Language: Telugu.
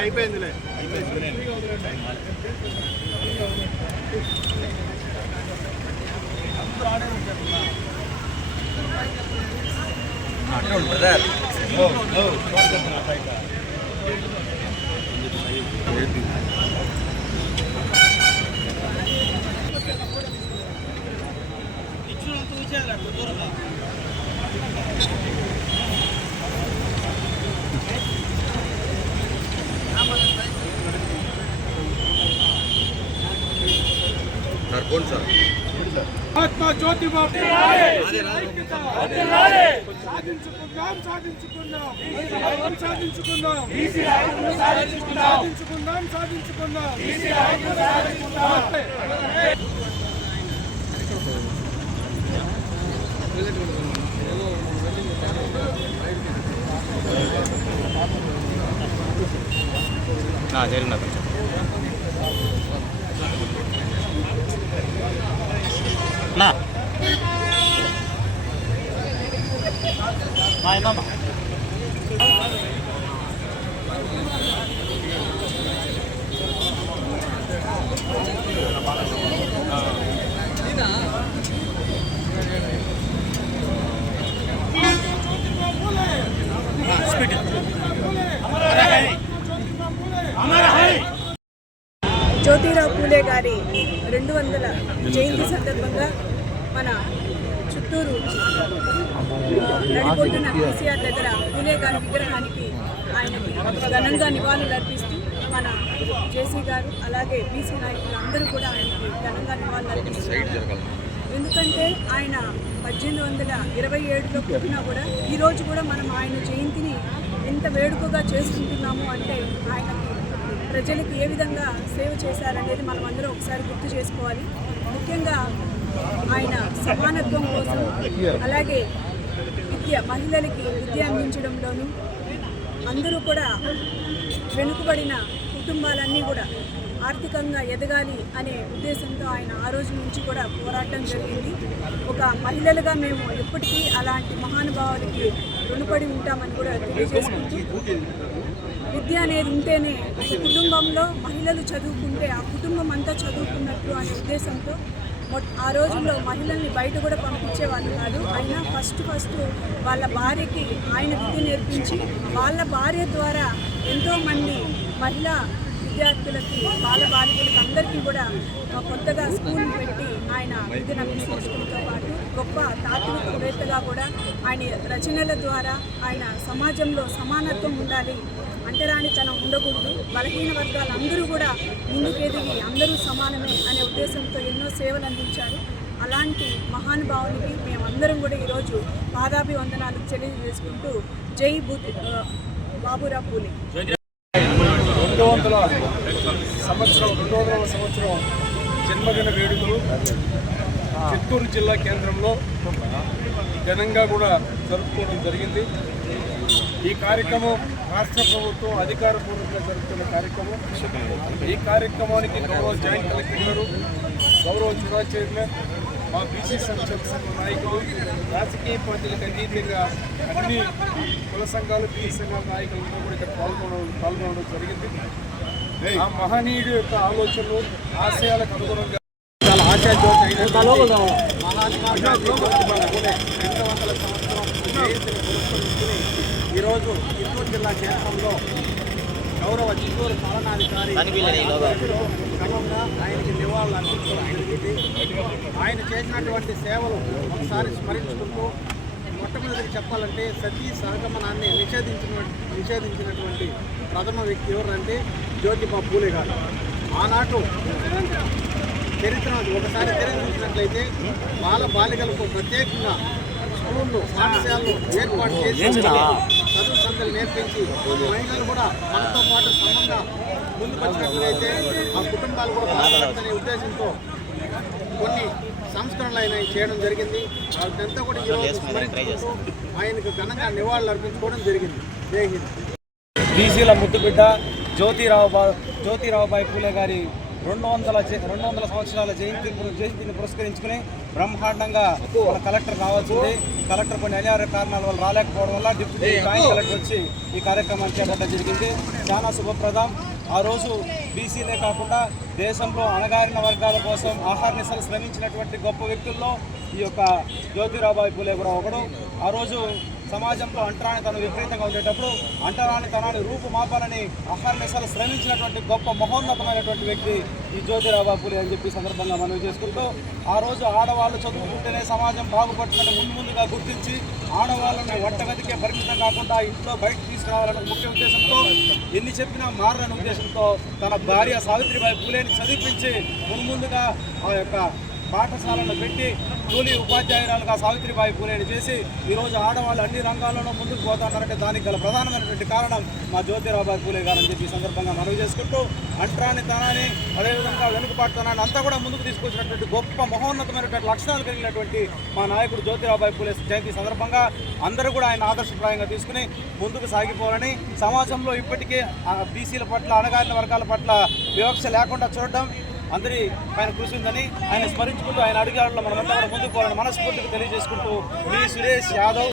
అయిపోయిందిలే. బ్రదర్ कौन सा महात्मा ज्योतिबा జరిగిన నా జ్యోతిరావు పూలే గారి 200వ జయంతి సందర్భంగా మన చిత్తూరు నడిబొడ్డున కేసీఆర్ దగ్గర పూలే గారి విగ్రహానికి ఆయనకి ఘనంగా నివాళులు అర్పిస్తూ మన జేసీ గారు అలాగే బీసీ నాయకులు అందరూ కూడా ఆయనకి ఘనంగా నివాళులు అర్పిస్తున్నారు. ఎందుకంటే ఆయన 1827లో పుట్టినా కూడా ఈరోజు కూడా మనం ఆయన జయంతిని ఎంత వేడుకగా చేసుకుంటున్నాము అంటే ఆయనకి ప్రజలకు ఏ విధంగా సేవ చేశారనేది మనం అందరూ ఒకసారి గుర్తు చేసుకోవాలి. ముఖ్యంగా ఆయన సమానత్వం కోసం అలాగే మహిళలకి విద్య అందించడంలోనూ అందరూ కూడా వెనుకబడిన కుటుంబాలన్నీ కూడా ఆర్థికంగా ఎదగాలి అనే ఉద్దేశంతో ఆయన ఆ రోజు నుంచి కూడా పోరాటం జరిగింది. ఒక మహిళలుగా మేము ఎప్పటికీ అలాంటి మహానుభావులకి రుణపడి ఉంటామని కూడా తెలియజేసుకుంటూ విద్య అనేది ఉంటేనే కుటుంబంలో మహిళలు చదువుకుంటే ఆ కుటుంబం అంతా చదువుకున్నట్లు అనే ఉద్దేశంతో ఆ రోజుల్లో మహిళల్ని బయట కూడా పంపించేవాళ్ళు కాదు. అయినా ఫస్ట్ వాళ్ళ భార్యకి ఆయన విద్య నేర్పించి వాళ్ళ భార్య ద్వారా ఎంతోమంది మహిళా విద్యార్థులకి బాలికలకి అందరికీ కూడా కొత్తగా స్కూల్ పెట్టి ఆయన విద్యను అభ్యసించడంతో పాటు గొప్ప తాత్వికవేత్తగా కూడా ఆయన రచనల ద్వారా ఆయన సమాజంలో సమానత్వం ఉండాలి, అంటరానితనం ఉండకూడదు, బలహీన వర్గాలు అందరూ కూడా ముందుకెదిగి అందరూ సమానమే అనే ఉద్దేశంతో ఎన్నో సేవలు అందించారు. అలాంటి మహానుభావునికి మేమందరం కూడా ఈరోజు పాదాభివందనాలు తెలియజేసుకుంటూ జై బాబురావు పూలే. 200వ సంవత్సరం జన్మదిన వేడుకలు చిత్తూరు జిల్లా కేంద్రంలో ఘనంగా కూడా జరుపుకోవడం జరిగింది. ఈ కార్యక్రమం రాష్ట్ర ప్రభుత్వం అధికారపూర్వకంగా జరుగుతున్న కార్యక్రమం. ఈ కార్యక్రమానికి గౌరవ జాయింట్ కలెక్టర్ గారు, గౌరవ జిల్లా చైర్మన్, మా బీసీ సంక్షేమ సంఘ నాయకులు, రాజకీయ పార్టీలకు అతీతంగా అన్ని కుల సంఘాలు, బీసీ సంఘాల నాయకులందరూ కూడా ఇక్కడ పాల్గొనడం జరిగింది. ఆ మహనీయుడు యొక్క ఆలోచనలు, ఆశయాలకు అనుగుణంగా చాలా ఆశాజ్యోతి అయిన 200వ సంవత్సరం జయంతిని పురస్కరించుకుని ఈరోజు చిత్తూరు జిల్లా కేంద్రంలో గౌరవ చిత్తూరు పాలనాధికారి క్రమంగా ఆయనకి నివాళులు అర్పించడం జరిగింది. ఆయన చేసినటువంటి సేవలు ఒకసారి స్మరించుకుంటూ మొట్టమొదటి చెప్పాలంటే సతీ సహగమనాన్ని నిషేధించినటువంటి ప్రథమ వ్యక్తి ఎవరంటే జ్యోతిబా పూలే గారు. ఆనాటు చరిత్రను ఒకసారి తిరగలిసినట్లయితే బాలికలకు ప్రత్యేకంగా స్కూళ్ళు, పాఠశాలలు ఏర్పాటు చేసి చదువు సంఖ్యలు నేర్పించి మహిళలు కూడా మనతో పాటు సమంగా ముందుకు వచ్చినట్లయితే ఆ కుటుంబాలు కూడా బాగుపడతాయనే ఉద్దేశంతో కొన్ని సంస్కరణలు ఆయన చేయడం జరిగింది. వాటినంతా కూడా ఈరోజు స్మరించుకుంటూ ఆయనకు ఘనంగా నివాళులు అర్పించుకోవడం జరిగింది. జై హింద్. బీసీల ముద్దుబిడ్డ, జ్యోతిరావుబాయి పూలే గారి 200 సంవత్సరాల జయంతిని పురస్కరించుకుని బ్రహ్మాండంగా మన కలెక్టర్ రావాల్సింది. కలెక్టర్ కొన్ని అనివార్య కారణాల వల్ల రాలేకపోవడం వల్ల డిప్యూటీ జాయింట్ కలెక్టర్ వచ్చి ఈ కార్యక్రమాన్ని చేపట్టడం జరిగింది. చాలా శుభప్రదం. ఆ రోజు బీసీలే కాకుండా దేశంలో అణగారిన వర్గాల కోసం ఆహార నిశలు శ్రమించినటువంటి గొప్ప వ్యక్తుల్లో ఈ యొక్క జ్యోతిరావుబాయి పూలే కూడా ఒకడు. ఆ రోజు సమాజంలో అంటరానితనం విపరీతంగా ఉండేటప్పుడు అంటరానితనాన్ని రూపుమాపాలని ఆహార నిశలు శ్రమించినటువంటి గొప్ప మహోన్నతమైనటువంటి వ్యక్తి ఈ జ్యోతిరావుబాయి పూలే అని చెప్పి సందర్భంగా మనవి చేసుకుంటూ, ఆ రోజు ఆడవాళ్ళు చదువుకుంటేనే సమాజం బాగుపడుతుందని ముందుగా గుర్తించి ఆడవాళ్ళని వంటగదికే పరిమితం కాకుండా ఇంట్లో బయట తీసుకురావాలన్న ముఖ్య ఉద్దేశంతో ఎన్ని చెప్పినా మారని ఉద్దేశంతో తన భార్య సావిత్రిబాయి పూలేని చదివించి ముందుగా ఆ యొక్క పాఠశాలను పెట్టి తొలి ఉపాధ్యాయురాలుగా సావిత్రిబాయి పూలేని చేసి ఈరోజు ఆడవాళ్ళు అన్ని రంగాల్లోనూ ముందుకు పోతున్నారంటే దానికి గల ప్రధానమైనటువంటి కారణం మా జ్యోతిరావుబాయి పూలే గారు అని చెప్పి సందర్భంగా మనవి చేసుకుంటూ, అంటరానితనాన్ని అదేవిధంగా వెనుకబాటుతనాన్ని అంతా కూడా ముందుకు తీసుకొచ్చినటువంటి గొప్ప మహోన్నతమైనటువంటి లక్షణాలు కలిగినటువంటి మా నాయకుడు జ్యోతిరావుబాయి పూలే జయంతి సందర్భంగా అందరూ కూడా ఆయన ఆదర్శప్రాయంగా తీసుకుని ముందుకు సాగిపోవాలని, సమాజంలో ఇప్పటికే బీసీల పట్ల అణగారిన వర్గాల పట్ల వివక్ష లేకుండా చూడడం అందరి ఆయన కృషి ఉందని ఆయన స్మరించుకుంటూ ఆయన అడుగులో మనమంతా కూడా ముందుకు పోవాలని మనస్ఫూర్తిగా తెలియజేసుకుంటూ మీ సురేష్ యాదవ్.